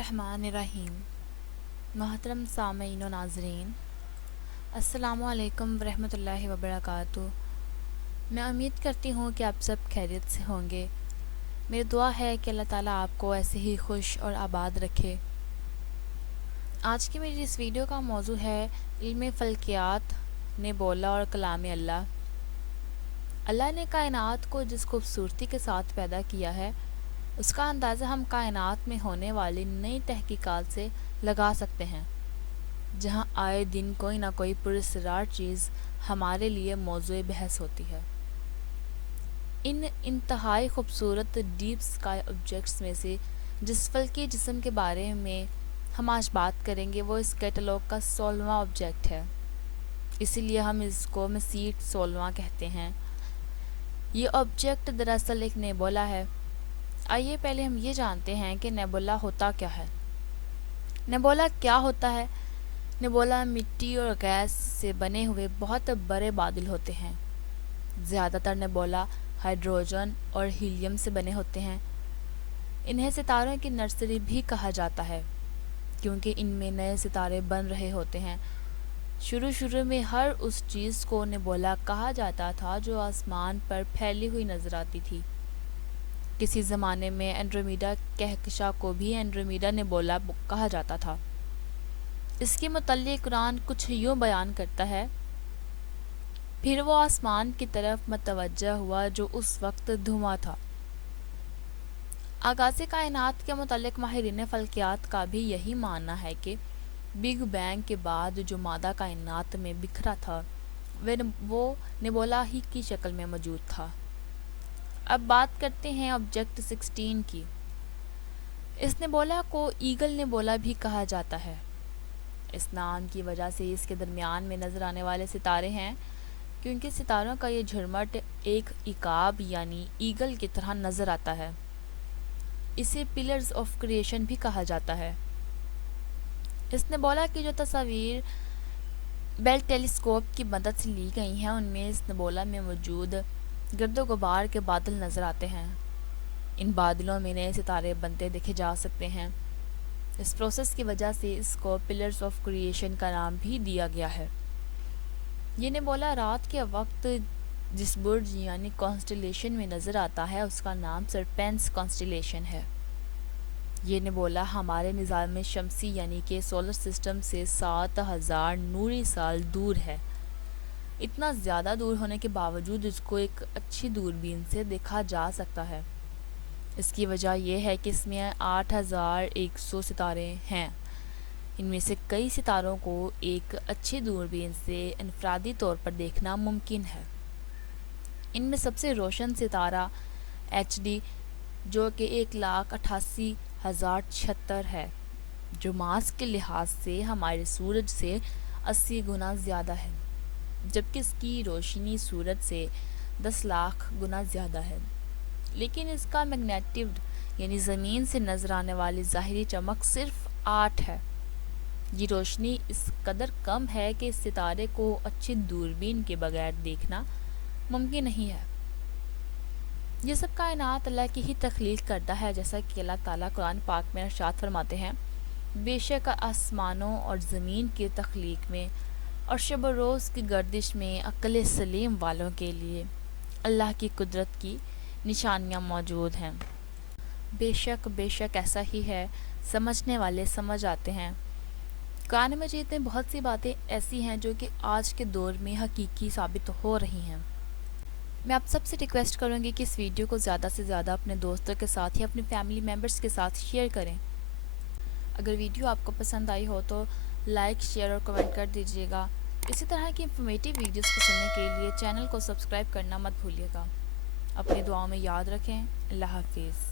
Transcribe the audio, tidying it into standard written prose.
बिस्मिल्लाहिर्रहमानिर्रहीम। मोहतरम सामईन व नाज़रीन, अस्सलामु अलैकुम वरहमतुल्लाहि वबरकातुहू। मैं उम्मीद करती हूँ कि आप सब खैरियत से होंगे। मेरी दुआ है कि अल्लाह ताला आपको ऐसे ही खुश और आबाद रखे। आज की मेरी इस वीडियो का मौजू है इल्म फ़ल्कियात, नेबुला और कलाम अल्लाह। अल्लाह ने कायनात को जिस खूबसूरती के साथ पैदा किया है, उसका अंदाज़ा हम कायनात में होने वाली नई तहकीकात से लगा सकते हैं, जहां आए दिन कोई ना कोई पुरस्रार चीज़ हमारे लिए मौज़ूए बहस होती है। इन इंतहाई खूबसूरत डीप स्काई ऑब्जेक्ट्स में से जिस फल्की जिस्म के बारे में हम आज बात करेंगे वो इस कैटलॉग का 16वां ऑब्जेक्ट है, इसीलिए हम इसको मसीट 16वां कहते हैं। ये ऑब्जेक्ट दरअसल एक नेबुला है। आइए पहले हम ये जानते हैं कि नेबुला होता क्या है। नेबुला क्या होता है? नेबुला मिट्टी और गैस से बने हुए बहुत बड़े बादल होते हैं। ज़्यादातर नेबुला हाइड्रोजन और हीलियम से बने होते हैं। इन्हें सितारों की नर्सरी भी कहा जाता है, क्योंकि इनमें नए सितारे बन रहे होते हैं। शुरू में हर उस चीज़ को नेबुला कहा जाता था जो आसमान पर फैली हुई नज़र आती थी। किसी ज़माने में एंड्रोमीडा कहकशां को भी एंड्रोमीडा नेबुला कहा जाता था। इसके मुतल्लिक़ कुरान कुछ यूँ बयान करता है, फिर वो आसमान की तरफ मतवज्जा हुआ जो उस वक्त धुआं था। आगाज़ कायनात के मुतल्लिक़ माहिरीन फ़ल्कियात का भी यही मानना है कि बिग बैंग के बाद जो मादा कायनात में बिखरा था वो नेबुला ही की शक्ल में मौजूद था। अब बात करते हैं ऑब्जेक्ट 16 की। इस नेबुला को ईगल नेबुला भी कहा जाता है। इस नाम की वजह से इसके दरमियान में नज़र आने वाले सितारे हैं, क्योंकि सितारों का ये झुरमट एक इकाब यानी ईगल की तरह नज़र आता है। इसे पिलर्स ऑफ क्रिएशन भी कहा जाता है। इस नेबुला की जो तस्वीर बेल टेलीस्कोप की मदद से ली गई हैं, उनमें इस नेबुला में मौजूद गर्दो गुबार के बादल नज़र आते हैं। इन बादलों में नए सितारे बनते देखे जा सकते हैं। इस प्रोसेस की वजह से इसको पिलर्स ऑफ क्रिएशन का नाम भी दिया गया है। ये नेबुला रात के वक्त जिस बुर्ज यानी कॉन्स्टेलेशन में नज़र आता है, उसका नाम सरपेंस कॉन्स्टेलेशन है। ये नेबुला हमारे निज़ाम शमसी यानी कि सोलर सिस्टम से 7000 नूरी साल दूर है। इतना ज़्यादा दूर होने के बावजूद इसको एक अच्छी दूरबीन से देखा जा सकता है। इसकी वजह यह है कि इसमें 8100 सितारे हैं। इनमें से कई सितारों को एक अच्छी दूरबीन से इनफरादी तौर पर देखना मुमकिन है। इनमें सबसे रोशन सितारा HD, जो कि 1,88,076 है, जो मास के लिहाज से हमारे सूरज से 80 गुना ज़्यादा है, जबकि इसकी रोशनी सूरज से 10 लाख गुना ज़्यादा है। लेकिन इसका मैग्नेटिव यानी ज़मीन से नज़र आने वाली ज़ाहिरी चमक सिर्फ 8 है। ये रोशनी इस कदर कम है कि इस सितारे को अच्छी दूरबीन के बगैर देखना मुमकिन नहीं है। ये सब कायनात अल्लाह की ही तख्लीक करता है, जैसा कि अल्लाह ताला कुरान पाक में इरशाद फरमाते हैं, बेशक आसमानों और ज़मीन की तख्लीक में और शब रोज़ की गर्दिश में अक्ल सलीम वालों के लिए अल्लाह की कुदरत की निशानियाँ मौजूद हैं। बेशक ऐसा ही है, समझने वाले समझ आते हैं। कुरान मजीद में बहुत सी बातें ऐसी हैं जो कि आज के दौर में हकीकी साबित हो रही हैं। मैं आप सबसे रिक्वेस्ट करूँगी कि इस वीडियो को ज़्यादा से ज़्यादा अपने दोस्तों के साथ या अपनी फैमिली मेम्बर्स के साथ शेयर करें। अगर वीडियो आपको पसंद आई हो तो लाइक, शेयर और कमेंट कर दीजिएगा। इसी तरह की इंफॉर्मेटिव वीडियोस को सुनने के लिए चैनल को सब्सक्राइब करना मत भूलिएगा। अपनी दुआओं में याद रखें। अल्लाह हाफिज़।